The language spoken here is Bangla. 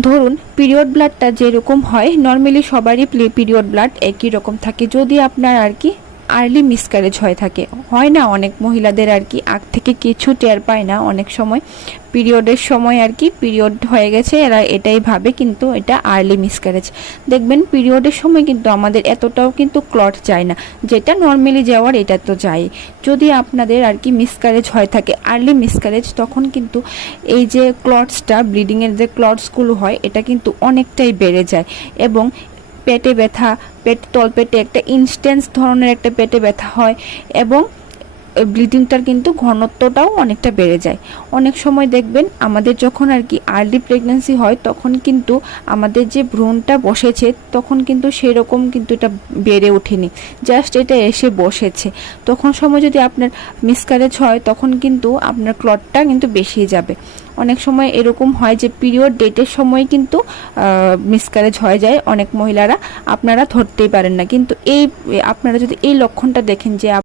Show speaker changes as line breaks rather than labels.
ধরুন পিরিয়ড ব্লাডটা যেরকম হয় নর্মালি সবারই পিরিয়ড ব্লাড একই রকম থাকে। যদি আপনার আর কি আর্লি মিসক্যারেজ হয়ে থাকে। হয় না, অনেক মহিলাদের আর কি আগ থেকে কিছু টের পায় না। অনেক সময় পিরিয়ডের সময় আর কি পিরিয়ড হয়ে গেছে, এরা এটাই ভাবে কিন্তু এটা আর্লি মিসক্যারেজ দেখবেন পিরিয়ডের সময় কিন্তু আমাদের এতটাও কিন্তু ক্লট যায় না। যেটা নর্মালি যাওয়ার এটা তো যায়। যদি আপনাদের আর কি মিসক্যারেজ হয়ে থাকে আর্লি মিসক্যারেজ তখন কিন্তু এই যে ক্লটসটা ব্লিডিংয়ের যে ক্লটসগুলো হয়, এটা কিন্তু অনেকটাই বেড়ে যায়। এবং পেটে ব্যথা পেট তলপেটে একটা ইনস্ট্যান্স ধরনের একটা পেটে ব্যথা হয় এবং ব্লিডিংটার কিন্তু ঘনত্বটাও অনেকটা বেড়ে যায়। অনেক সময় দেখবেন আমাদের যখন আর কি আর্লি প্রেগন্যান্সি হয়, তখন কিন্তু আমাদের যে ভ্রূণটা বসেছে, তখন কিন্তু সেরকম কিন্তু এটা বেড়ে ওঠেনি। জাস্ট এটা এসে বসেছে। তখন সময় যদি আপনার মিসক্যারেজ হয়, তখন কিন্তু আপনার ক্লটটা কিন্তু বেশি যাবে। অনেক সময় এরকম হয় যে পিরিয়ড ডেটের সময় কিন্তু মিসক্যারেজ হয়ে যায়। অনেক মহিলারা আপনারা ধরতেই পারেন না। কিন্তু এই, আপনারা যদি এই লক্ষণটা দেখেন যে